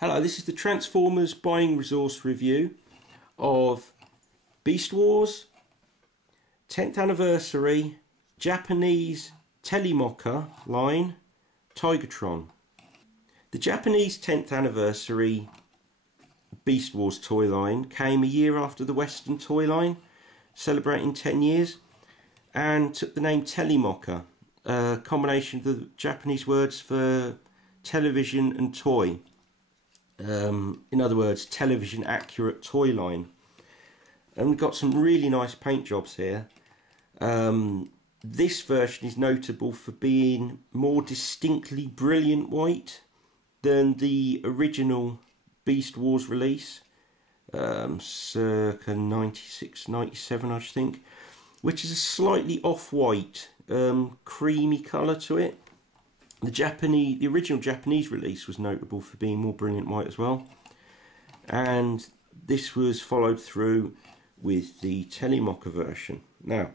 Hello, this is the Transformers buying resource review of Beast Wars 10th anniversary Japanese Telemocha line Tigatron. The Japanese 10th anniversary Beast Wars toy line came a year after the Western toy line, celebrating 10 years, and took the name Telemocha, a combination of the Japanese words for television and toy. In other words, television accurate toy line. And we've got some really nice paint jobs here. This version is notable for being more distinctly brilliant white than the original Beast Wars release, circa 96, 97 I think, which is a slightly off-white, creamy colour to it. The original Japanese release was notable for being more brilliant white as well, and this was followed through with the Telemocha version. Now,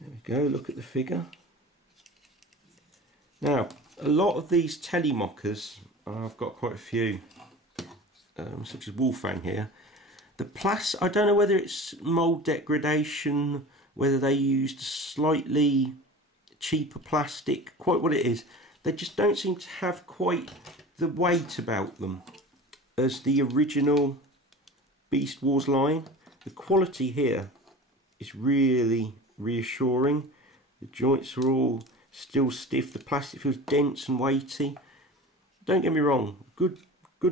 there we go, look at the figure. Now, a lot of these Telemochas, I've got quite a few, such as Wolfang here, I don't know whether it's mould degradation, whether they used slightly cheaper plastic, quite what it is. They just don't seem to have quite the weight about them as the original Beast Wars line. The quality here is really reassuring. The joints are all still stiff, the plastic feels dense and weighty. Don't get me wrong, good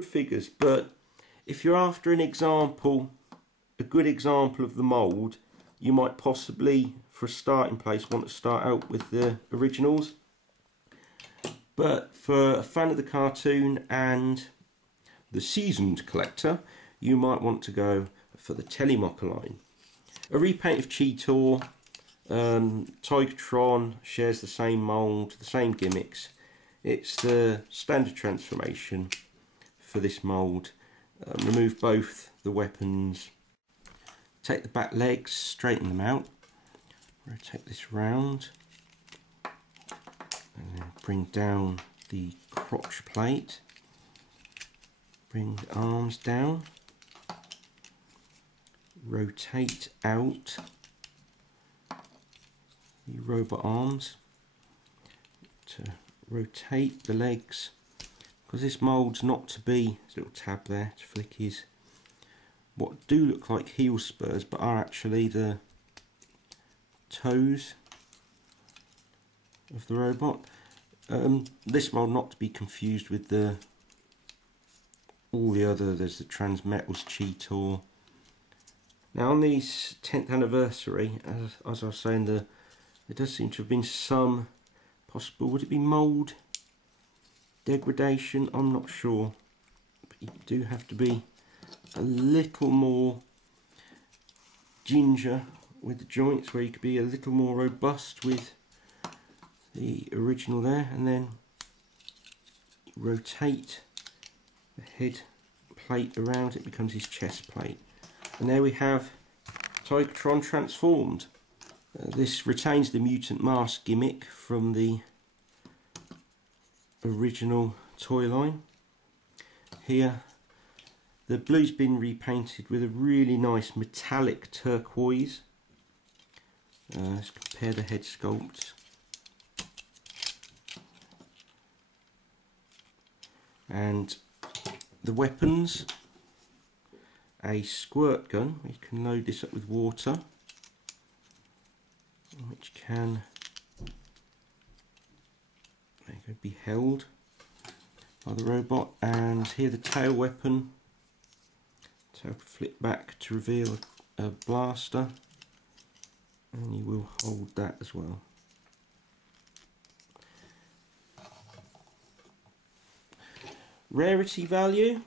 figures, but if you're after a good example of the mould, you might possibly, for a starting place, want to start out with the originals. But for a fan of the cartoon and the seasoned collector, you might want to go for the Telemocha line. A repaint of Cheetor, Tigatron shares the same mould, the same gimmicks. It's the standard transformation for this mould. Remove both the weapons, take the back legs, straighten them out, rotate this round, and then bring down the crotch plate, bring the arms down, rotate out the robot arms to rotate the legs, because this mould's not to be, this little tab there to flick his, what do look like heel spurs but are actually the toes of the robot. This mould not to be confused with all the other, there's the Transmetals Cheetor. Now on these 10th anniversary, as I was saying, there does seem to have been some possible, would it be mould degradation? I'm not sure, but you do have to be a little more ginger with the joints, where you could be a little more robust with the original there, and then rotate the head plate around, it becomes his chest plate. And there we have Tigatron transformed. This retains the mutant mask gimmick from the original toy line. Here the blue's been repainted with a really nice metallic turquoise. Let's compare the head sculpts. And the weapons, a squirt gun, you can load this up with water, which can be held by the robot, and here the tail weapon, tail can flip back to reveal a blaster, and you will hold that as well. Rarity value,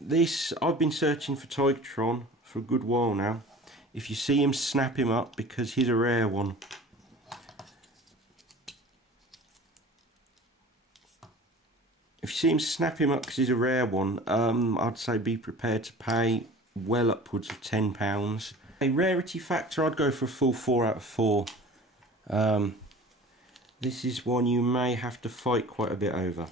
this, I've been searching for Tigatron for a good while now. If you see him, snap him up, because he's a rare one. If you see him, snap him up because he's a rare one. I'd say be prepared to pay well upwards of £10. A rarity factor, I'd go for a full 4 out of 4. This is one you may have to fight quite a bit over.